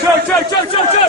Çök çök çök çök çök.